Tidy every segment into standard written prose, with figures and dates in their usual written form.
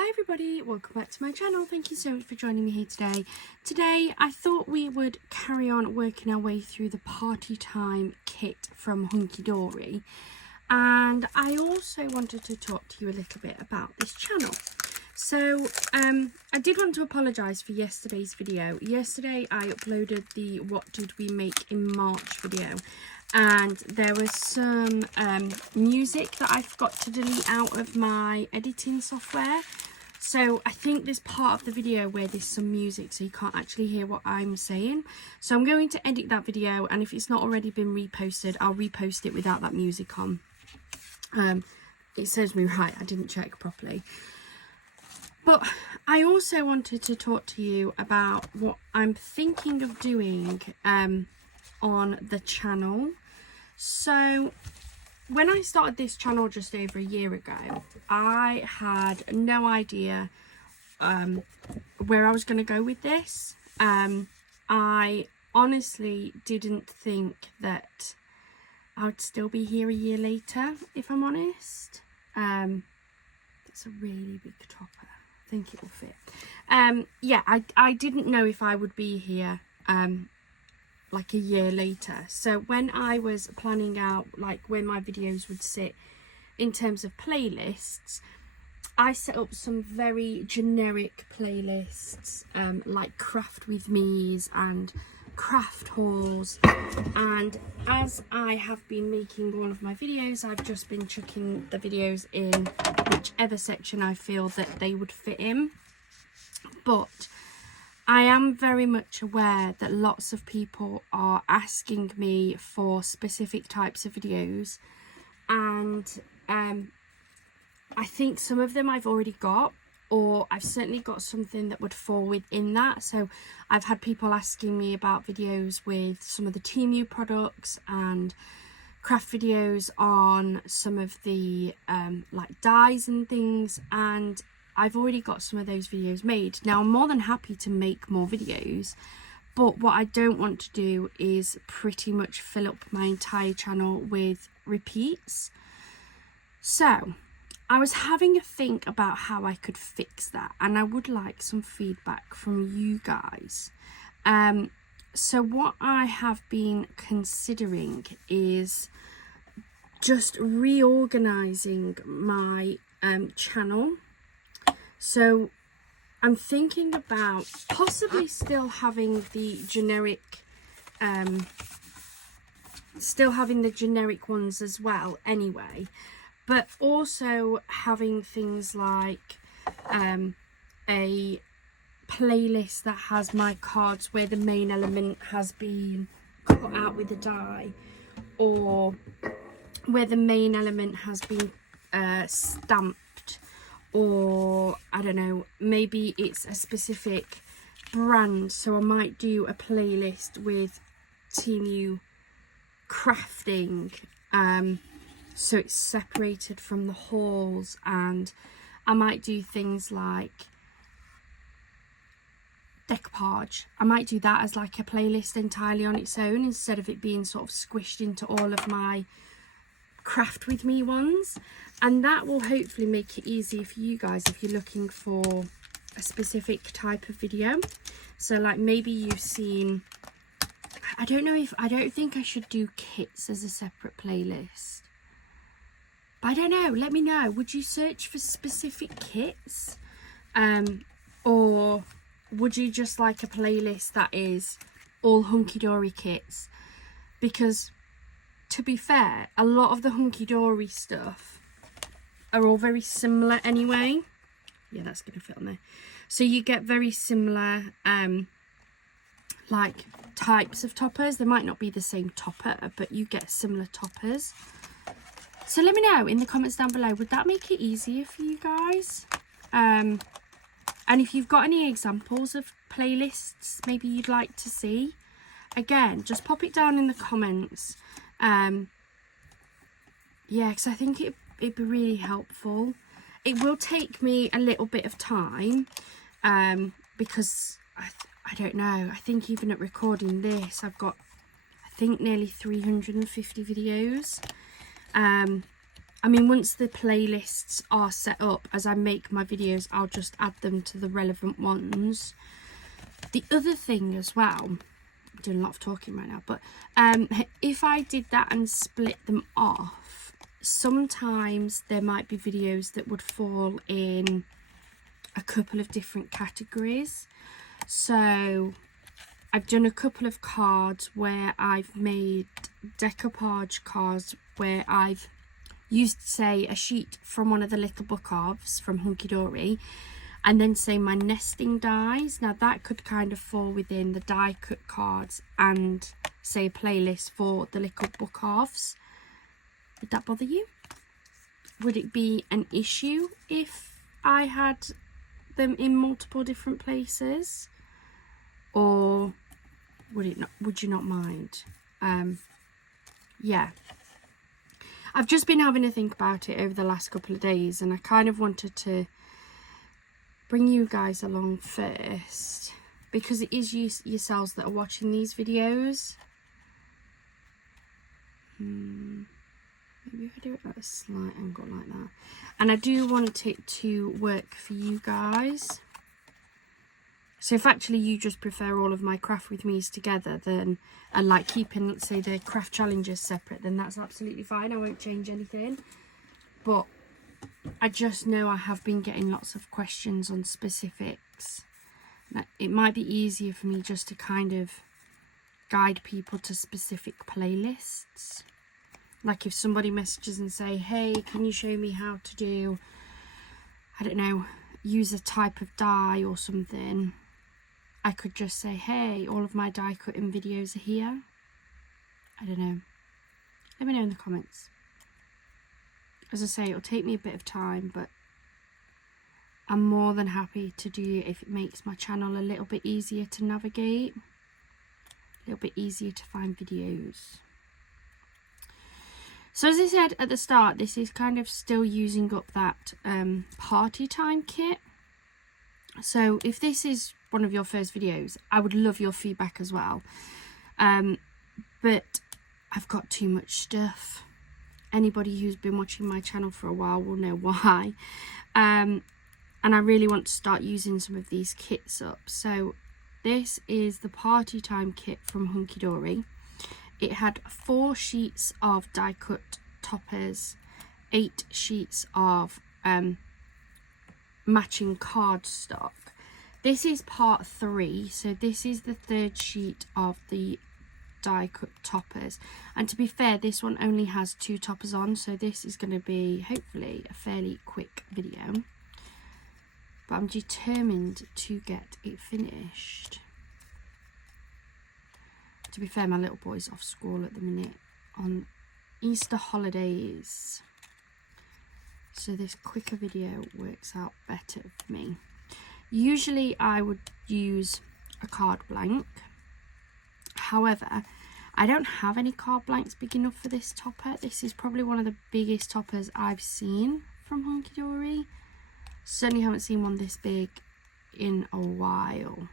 Hi everybody, welcome back to my channel. Thank you so much for joining me here today. Today I thought we would carry on working our way through the party time kit from Hunkydory, and I also wanted to talk to you a little bit about this channel. So I did want to apologise for yesterday's video. Yesterday I uploaded the What Did We Make in March video, and there was some music that I forgot to delete out of my editing software. So I think there's part of the video where there's some music so you can't actually hear what I'm saying. So I'm going to edit that video, and if it's not already been reposted, I'll repost it without that music on. It serves me right, I didn't check properly. But I also wanted to talk to you about what I'm thinking of doing on the channel. So when I started this channel just over a year ago, I had no idea where I was going to go with this. I honestly didn't think that I would still be here a year later, if I'm honest. It's a really big topper. I think it will fit. Yeah, I didn't know if I would be here like a year later. So when I was planning out like where my videos would sit in terms of playlists, I set up some very generic playlists, like craft with me's and craft hauls, and as I have been making all of my videos, I've just been chucking the videos in whichever section I feel that they would fit in. But I am very much aware that lots of people are asking me for specific types of videos, and I think some of them I've already got, or I've certainly got something that would fall within that. So I've had people asking me about videos with some of the Temu products and craft videos on some of the like dyes and things, and I've already got some of those videos made. Now I'm more than happy to make more videos, but what I don't want to do is pretty much fill up my entire channel with repeats. So I was having a think about how I could fix that, and I would like some feedback from you guys. So what I have been considering is just reorganizing my channel. So I'm thinking about possibly still having the generic ones as well anyway, but also having things like a playlist that has my cards where the main element has been cut out with a die, or where the main element has been stamped, or I don't know, maybe it's a specific brand, so I might do a playlist with Temu crafting, so it's separated from the hauls, and I might do things like decoupage. I might do that as like a playlist entirely on its own, instead of it being sort of squished into all of my craft with me ones, and that will hopefully make it easier for you guys if you're looking for a specific type of video. So like maybe you've seen, I don't think I should do kits as a separate playlist, but I don't know, let me know, would you search for specific kits, or would you just like a playlist that is all Hunkydory kits? Because to be fair, a lot of the Hunkydory stuff are all very similar anyway. Yeah, that's gonna fit on there. So you get very similar like types of toppers. They might not be the same topper, but you get similar toppers. So let me know in the comments down below, would that make it easier for you guys? And if you've got any examples of playlists maybe you'd like to see, again, just pop it down in the comments. Yeah, because I think it'd be really helpful. It will take me a little bit of time, because I don't know, I think even at recording this I've got, I think, nearly 350 videos, I mean, once the playlists are set up, as I make my videos, I'll just add them to the relevant ones. The other thing as well, I'm doing a lot of talking right now, but if I did that and split them off, sometimes there might be videos that would fall in a couple of different categories. So I've done a couple of cards where I've made decoupage cards where I've used, say, a sheet from one of the little book offs from Hunkydory, and then say my nesting dies. Now that could kind of fall within the die cut cards and say a playlist for the little book offs. Would that bother you? Would it be an issue if I had them in multiple different places, or would it not? Would you not mind? Yeah, I've just been having to think about it over the last couple of days, and I kind of wanted to bring you guys along first because it is you yourselves that are watching these videos. Maybe if I do it at a slight angle like that, and I do want it to work for you guys. So if actually you just prefer all of my craft with me's together, then, and like keeping, let's say, the craft challenges separate, then that's absolutely fine. I won't change anything. But I just know I have been getting lots of questions on specifics. Now, it might be easier for me just to kind of guide people to specific playlists. Like if somebody messages and say, hey, can you show me how to do, I don't know, use a type of die or something, I could just say, hey, all of my die cutting videos are here. I don't know. Let me know in the comments. As I say, it'll take me a bit of time, but I'm more than happy to do it if it makes my channel a little bit easier to navigate, a little bit easier to find videos. So as I said at the start, this is kind of still using up that party time kit. So if this is one of your first videos, I would love your feedback as well. But I've got too much stuff. Anybody who's been watching my channel for a while will know why. And I really want to start using some of these kits up. So this is the party time kit from Hunkydory. It had 4 sheets of die cut toppers, 8 sheets of matching cardstock. This is part 3, so this is the 3rd sheet of the die cut toppers, and to be fair, this one only has 2 toppers on, so this is going to be hopefully a fairly quick video, but I'm determined to get it finished. To be fair, my little boy's off school at the minute on Easter holidays, so this quicker video works out better for me. Usually I would use a card blank, however I don't have any card blanks big enough for this topper. This is probably one of the biggest toppers I've seen from Hunkydory. Certainly haven't seen one this big in a while,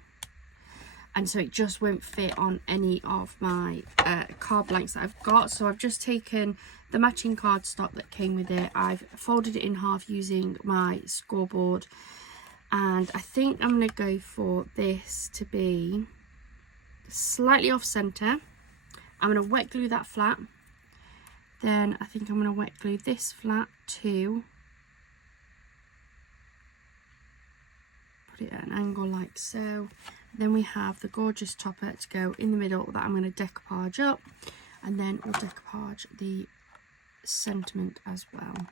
and so it just won't fit on any of my card blanks that I've got. So I've just taken the matching cardstock that came with it, I've folded it in half using my scoreboard, and I think I'm going to go for this to be slightly off center. I'm going to wet glue that flat, then I think I'm going to wet glue this flat too, put it at an angle like so. Then we have the gorgeous topper to go in the middle that I'm going to decoupage up, and then we'll decoupage the sentiment as well.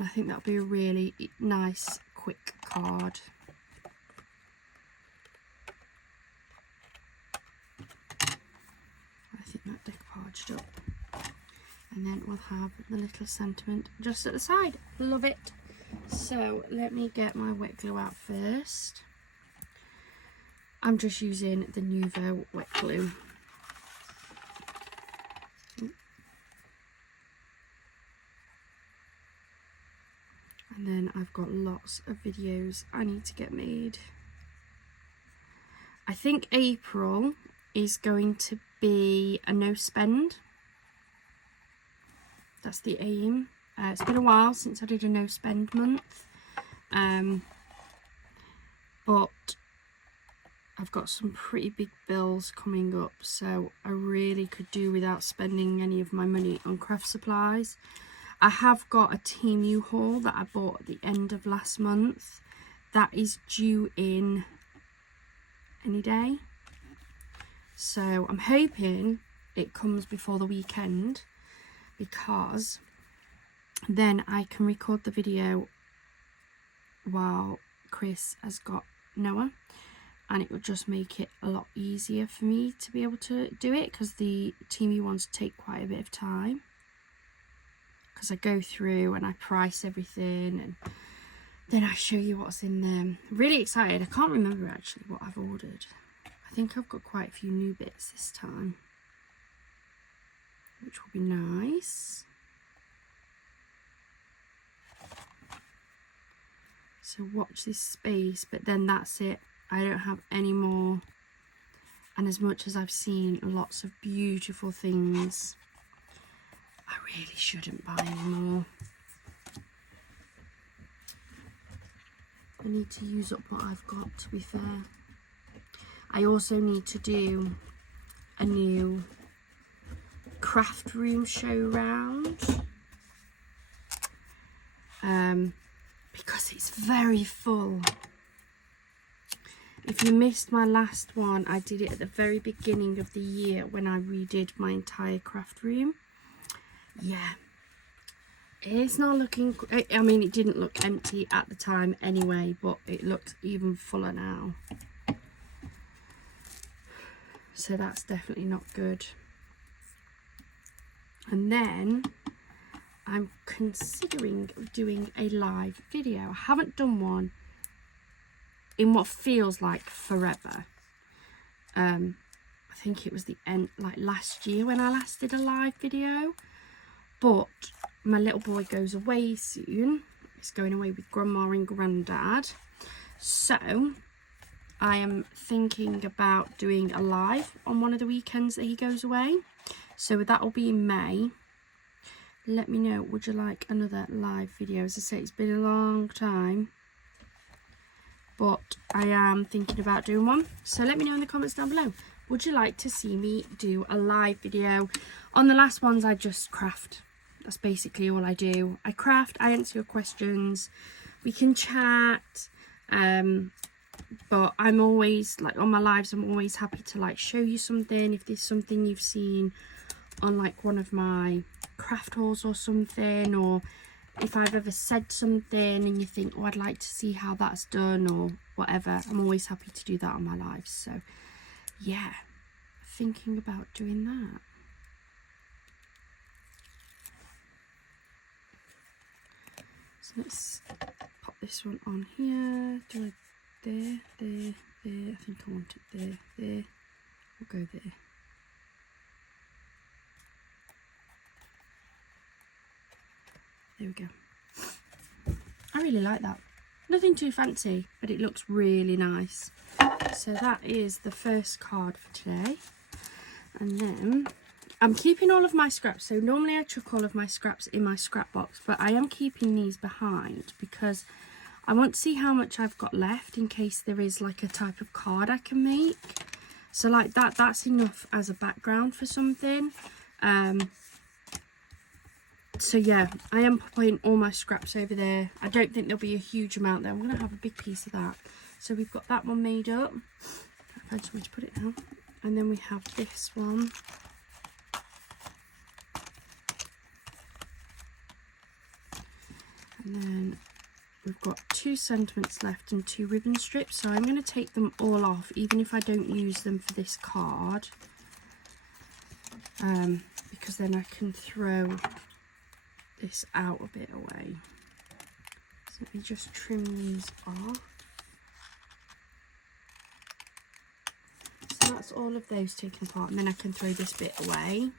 I think that'll be a really nice quick card. I think that decoupaged up, and then we'll have the little sentiment just at the side. Love it. So let me get my wet glue out first. I'm just using the Nuvo wet glue. And then I've got lots of videos I need to get made. I think April is going to be a no spend. That's the aim. It's been a while since I did a no spend month, but I've got some pretty big bills coming up, so I really could do without spending any of my money on craft supplies. I have got a Temu haul that I bought at the end of last month. That is due in any day. So I'm hoping it comes before the weekend, because then I can record the video while Chris has got Noah, and it will just make it a lot easier for me to be able to do it, because the Temu ones take quite a bit of time, because I go through and I price everything and then I show you what's in them. Really excited. I can't remember actually what I've ordered. I think I've got quite a few new bits this time, which will be nice. So watch this space, but then that's it. I don't have any more. And as much as I've seen lots of beautiful things, I really shouldn't buy any more. I need to use up what I've got, to be fair. I also need to do a new craft room show round, because it's very full. If you missed my last one, I did it at the very beginning of the year when I redid my entire craft room. Yeah, it's not looking, I mean, it didn't look empty at the time anyway, but it looks even fuller now. So that's definitely not good. And then I'm considering doing a live video. I haven't done one in what feels like forever. I think it was the end, like last year when I last did a live video. But my little boy goes away soon. He's going away with Grandma and Grandad. So I am thinking about doing a live on one of the weekends that he goes away. So that will be in May. Let me know, would you like another live video? As I say, it's been a long time, but I am thinking about doing one. So let me know in the comments down below. Would you like to see me do a live video? On the last ones, I just craft. That's basically all I do. I craft, I answer your questions, we can chat, but I'm always, like on my lives, I'm always happy to like show you something. If there's something you've seen on like one of my craft hauls or something, or if I've ever said something and you think, oh, I'd like to see how that's done or whatever, I'm always happy to do that on my lives. So yeah, thinking about doing that. So let's pop this one on here. Do I there, there, there? I think I want it there, there. We'll go there. There we go. I really like that. Nothing too fancy, but it looks really nice. So that is the first card for today. And then I'm keeping all of my scraps. So normally I chuck all of my scraps in my scrap box, but I am keeping these behind because I want to see how much I've got left in case there is like a type of card I can make. So like that's enough as a background for something. So yeah, I am putting all my scraps over there. I don't think there'll be a huge amount there. I'm going to have a big piece of that. So we've got that one made up. I just want to put it down. And then we have this one. And then we've got 2 sentiments left and 2 ribbon strips. So I'm going to take them all off, even if I don't use them for this card. Because then I can throw this out a bit away. So let me just trim these off. So that's all of those taken apart, and then I can throw this bit away.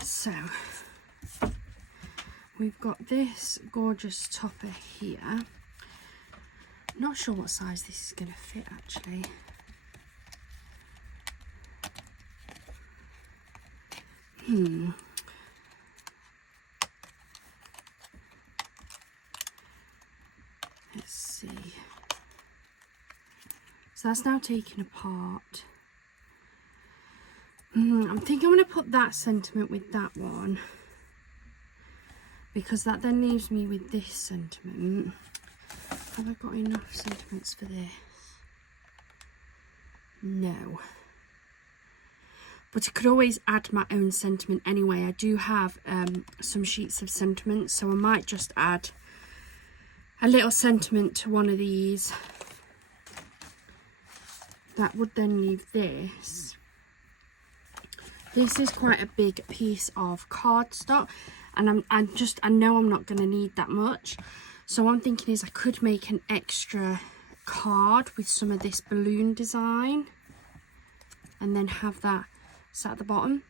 So we've got this gorgeous topper here. Not sure what size this is going to fit actually. So that's now taken apart. I think I'm going to put that sentiment with that one, because that then leaves me with this sentiment. Have I got enough sentiments for this? No. But I could always add my own sentiment anyway. I do have some sheets of sentiment, so I might just add a little sentiment to one of these. That would then leave this. This is quite a big piece of cardstock, and I know I'm not going to need that much. So what I'm thinking is I could make an extra card with some of this balloon design, and then have that sat at the bottom,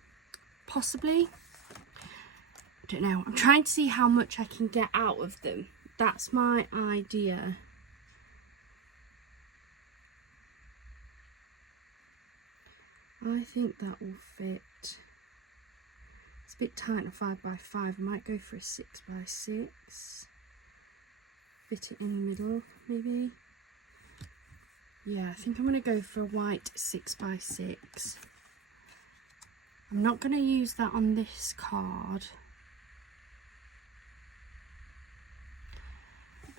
possibly. I don't know. I'm trying to see how much I can get out of them. That's my idea. I think that will fit. It's a bit tight on 5x5. I might go for a 6x6. Fit it in the middle, maybe. Yeah, I think I'm going to go for a white 6x6. I'm not going to use that on this card,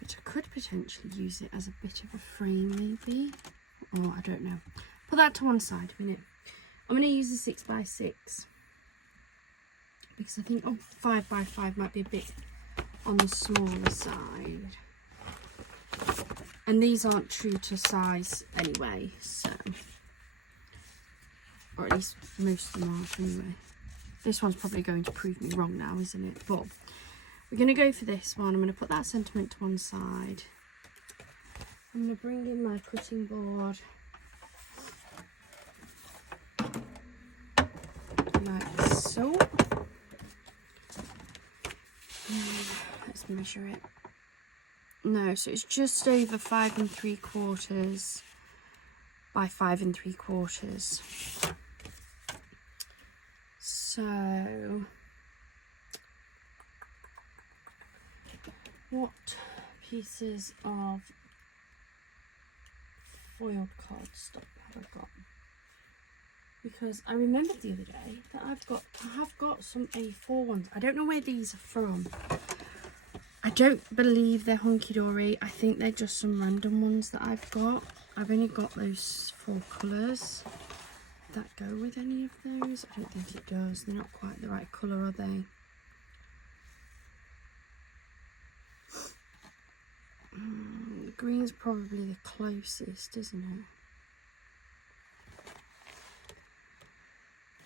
but I could potentially use it as a bit of a frame, maybe. Or I don't know. Put that to one side a minute. I'm going to use the 6x6 because I think 5x5 might be a bit on the smaller side. And these aren't true to size anyway, so, or at least most of them aren't anyway. This one's probably going to prove me wrong now, isn't it? But we're going to go for this one. I'm going to put that sentiment to one side. I'm going to bring in my cutting board. Like so. Let's measure it. No, so it's just over 5 3/4 by 5 3/4. So what pieces of foiled cardstock have I got? Because I remembered the other day that I have got some A4 ones. I don't know where these are from. I don't believe they're Hunkydory. I think they're just some random ones that I've got. I've only got those 4 colours. Does that go with any of those? I don't think it does. They're not quite the right colour, are they? The green's probably the closest, isn't it?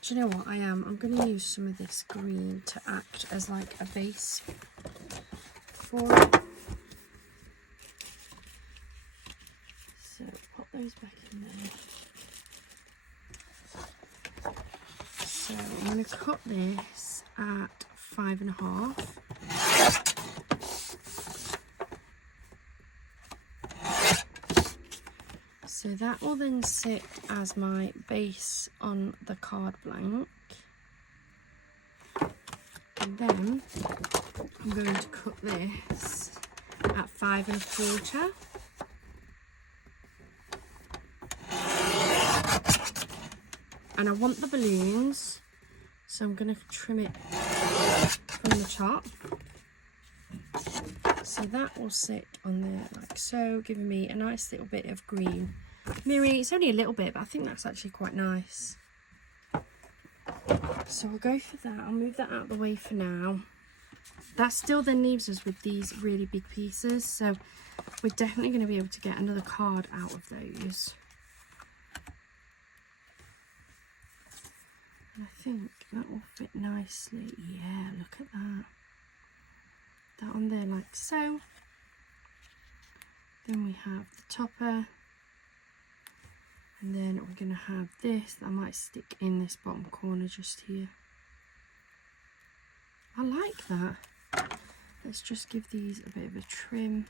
Do you know what I am? I'm going to use some of this green to act as like a base for it. So pop those back in there. So I'm going to cut this at 5.5. So that will then sit as my base on the card blank. And then I'm going to cut this at 5 1/4. And I want the balloons, so I'm going to trim it from the top. So that will sit on there like so, giving me a nice little bit of green. Mirroring, it's only a little bit, but I think that's actually quite nice. So I'll go for that. I'll move that out of the way for now. That still then leaves us with these really big pieces, so we're definitely going to be able to get another card out of those. And I think that will fit nicely. Yeah, look at that. That on there like so. Then we have the topper. And then we're going to have this that I might stick in this bottom corner just here. I like that. Let's just give these a bit of a trim.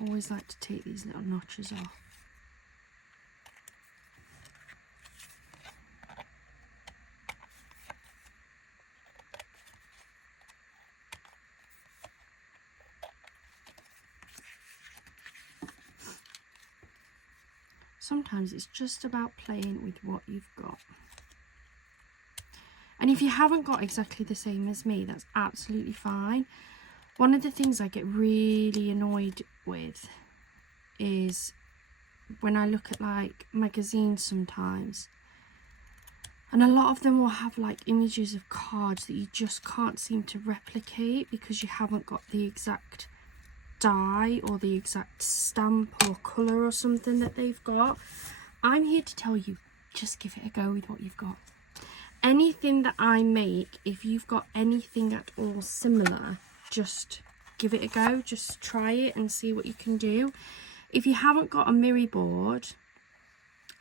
Always like to take these little notches off. Sometimes it's just about playing with what you've got. And if you haven't got exactly the same as me, that's absolutely fine. One of the things I get really annoyed with is when I look at like magazines sometimes, and a lot of them will have like images of cards that you just can't seem to replicate because you haven't got the exact die or the exact stamp or colour or something that they've got. I'm here to tell you, just give it a go with what you've got. Anything that I make, if you've got anything at all similar, just give it a go. Just try it and see what you can do. If you haven't got a mirror board,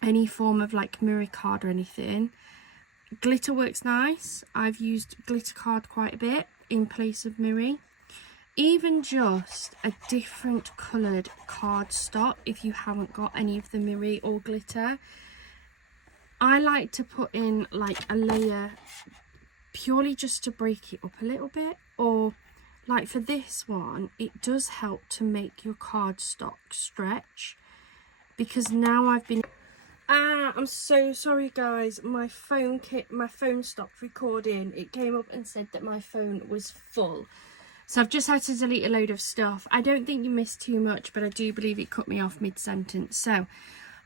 any form of like mirror card or anything, glitter works nice. I've used glitter card quite a bit in place of mirror. Even just a different coloured cardstock if you haven't got any of the mirror or glitter. I like to put in like a layer purely just to break it up a little bit, or like for this one, it does help to make your cardstock stretch, because now I've been... I'm so sorry guys, my phone stopped recording. It came up and said that my phone was full. So I've just had to delete a load of stuff. I don't think you missed too much, but I do believe it cut me off mid-sentence. So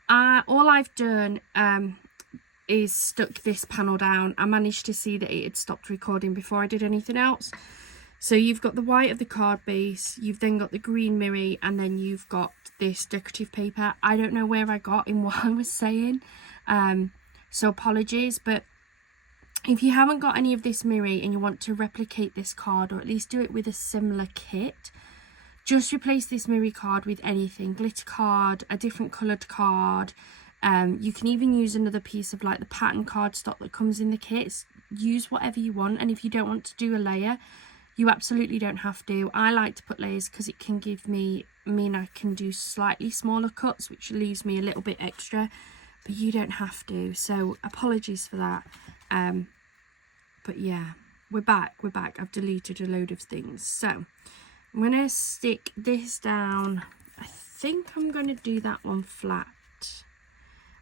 all I've done is stuck this panel down. I managed to see that it had stopped recording before I did anything else. So you've got the white of the card base, you've then got the green mirror, and then you've got this decorative paper. I don't know where I got in what I was saying, so apologies, but if you haven't got any of this mirror and you want to replicate this card, or at least do it with a similar kit, just replace this mirror card with anything, glitter card, a different coloured card. You can even use another piece of like the pattern cardstock that comes in the kits. Use whatever you want, and if you don't want to do a layer, you absolutely don't have to. I like to put layers because it can mean I can do slightly smaller cuts, which leaves me a little bit extra, but you don't have to. So apologies for that. But yeah, we're back. I've deleted a load of things. So I'm going to stick this down. I think I'm going to do that one flat.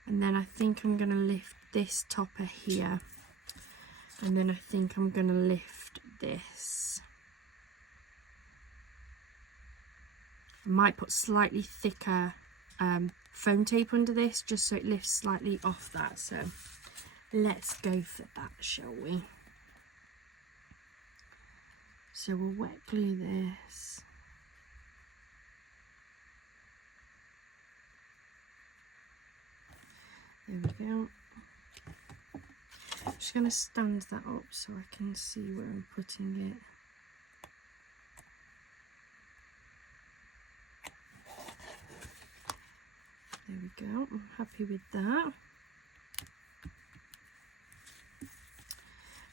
And then I think I'm going to lift this topper here. And then I think I'm going to lift this. I might put slightly thicker foam tape under this, just so it lifts slightly off that. So let's go for that, shall we? So we'll wet glue this. There we go. I'm just going to stand that up so I can see where I'm putting it. There we go, I'm happy with that.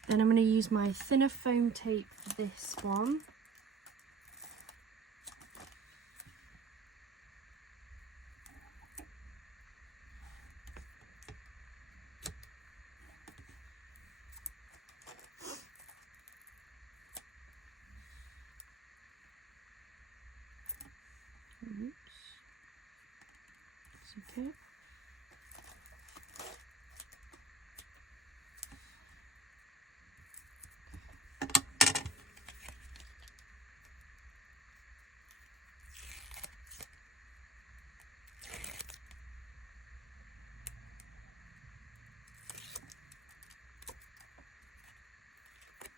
Then I'm going to use my thinner foam tape for this one. Oops. It's okay.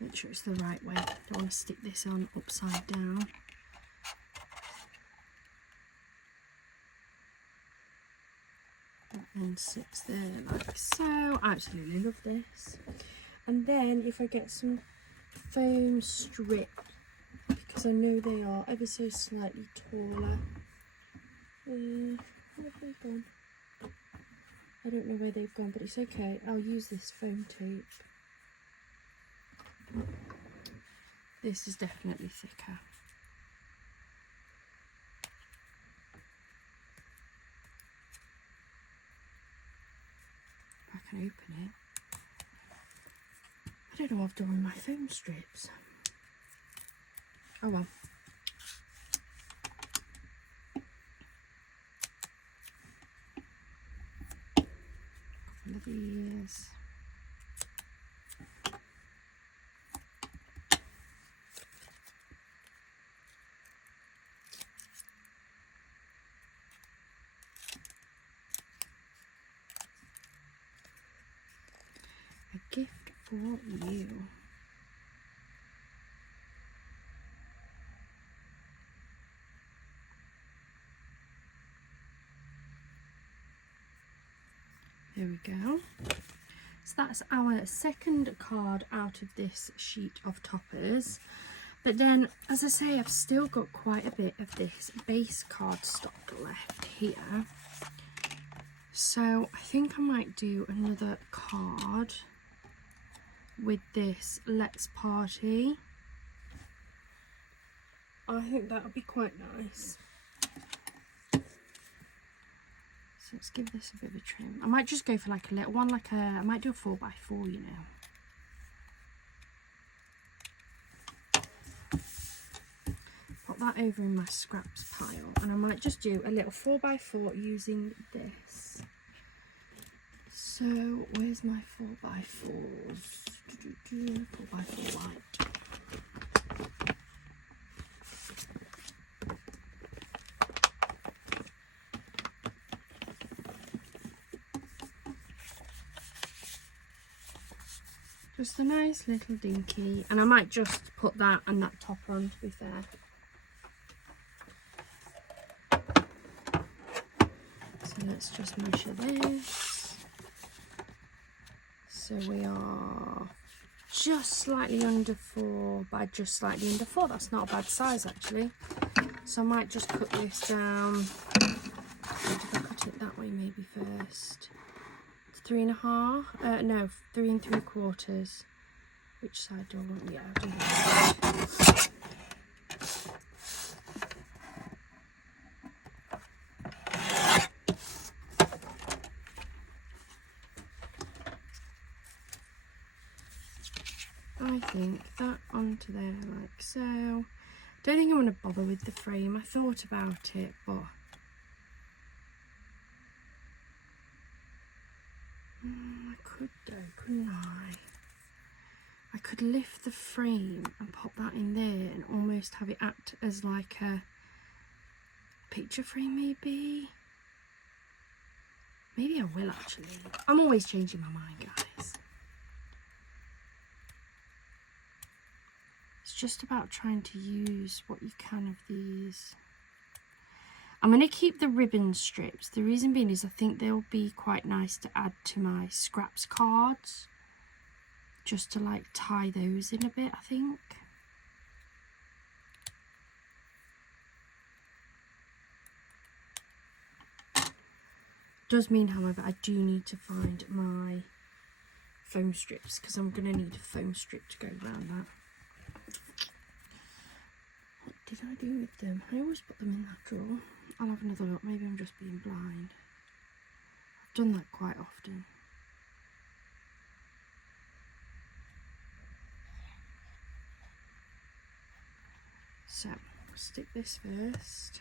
Make sure it's the right way. Don't want to stick this on upside down. That then sits there like so. I absolutely love this. And then if I get some foam strip, because I know they are ever so slightly taller. Where have they gone? I don't know where they've gone, but it's okay. I'll use this foam tape. This is definitely thicker. If I can open it. I don't know what I've done with my foam strips. Oh well. for you. There we go. So that's our second card out of this sheet of toppers. But then, as I say, I've still got quite a bit of this base card stock left here. So I think I might do another card with this Let's Party. I think that would be quite nice. So let's give this a bit of a trim. I might just go for like a little one, I might do a 4x4, you know. Pop that over in my scraps pile, and I might just do a little 4x4 using this. So where's my 4x4s? 4x4 white. Just a nice little dinky, and I might just put that and that top on, to be fair. So let's just measure this. So we are just slightly under 4 by just slightly under 4. That's not a bad size actually. So I might just cut this down. Or did I cut it that way maybe first? 3.5, no, 3 3/4. Which side do I want? Yeah, I'll do that. I think that onto there like so. Don't think I want to bother with the frame. I thought about it, but I could though, couldn't I? I could lift the frame and pop that in there and almost have it act as like a picture frame maybe. Maybe I will actually. I'm always changing my mind, guys. It's just about trying to use what you can of these. I'm going to keep the ribbon strips. The reason being is I think they'll be quite nice to add to my scraps cards. Just to like tie those in a bit, I think. Does mean, however, I do need to find my foam strips because I'm going to need a foam strip to go around that. What did I do with them? I always put them in that drawer. I'll have another look. Maybe I'm just being blind. I've done that quite often. So, stick this first.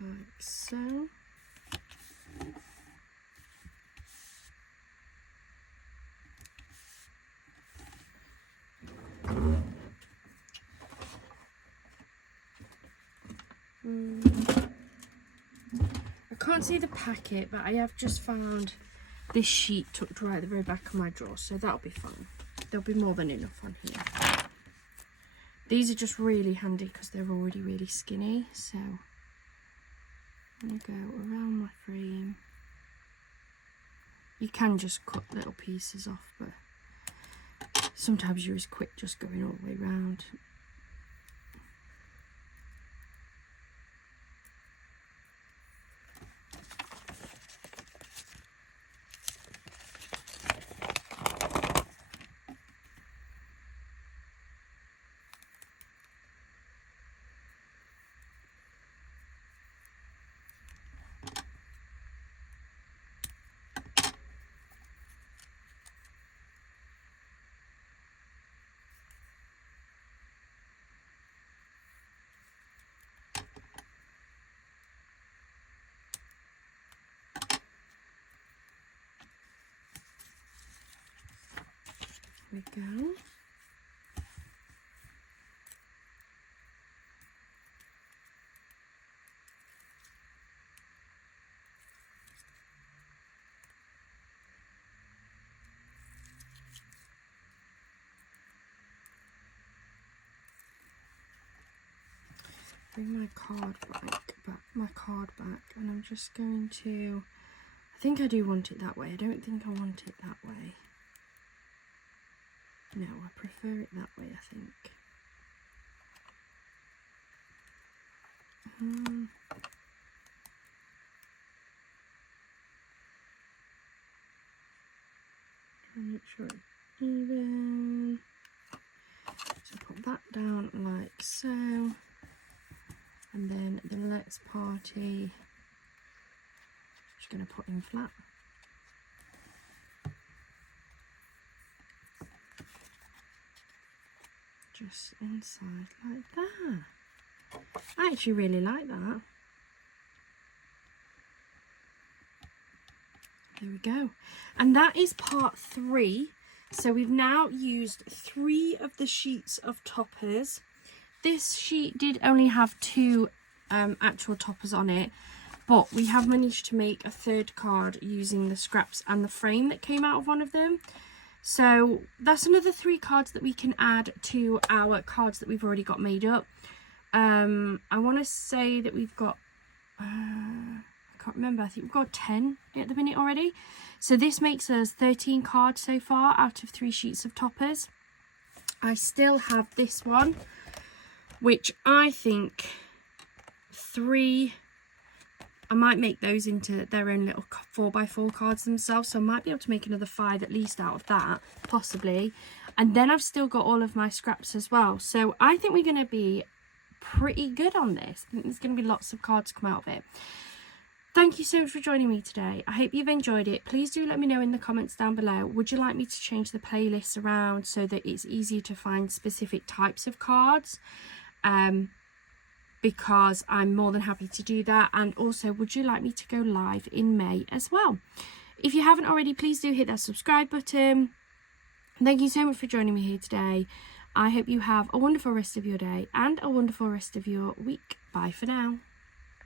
Like so. I can't see the packet, but I have just found this sheet tucked right at the very back of my drawer, so that'll be fine. There'll be more than enough on here. These are just really handy because they're already really skinny, so I'm going to go around my frame. You can just cut little pieces off, but sometimes you're as quick just going all the way around. There we go. bring my card back, and I'm just going to, I think I do want it that way. I don't think I want it that way. No, I prefer it that way, I think. Make sure it's even. So put that down like so, and then the next party, just going to put in flat. Just inside like that. I actually really like that. There we go. And that is part 3. So we've now used 3 of the sheets of toppers. This sheet did only have 2 actual toppers on it, but we have managed to make a 3rd card using the scraps and the frame that came out of one of them. So that's another 3 cards that we can add to our cards that we've already got made up. I want to say that we've got, I can't remember, I think we've got 10 at the minute already. So this makes us 13 cards so far out of 3 sheets of toppers. I still have this one, which I think 3, I might make those into their own little 4x4 cards themselves, so I might be able to make another 5 at least out of that, possibly. And then I've still got all of my scraps as well, so I think we're going to be pretty good on this. I think there's going to be lots of cards come out of it. Thank you so much for joining me today. I hope you've enjoyed it. Please do let me know in the comments down below. Would you like me to change the playlist around so that it's easier to find specific types of cards? Because I'm more than happy to do that. And also, would you like me to go live in May as well? If you haven't already, please do hit that subscribe button. Thank you so much for joining me here today. I hope you have a wonderful rest of your day and a wonderful rest of your week. Bye for now.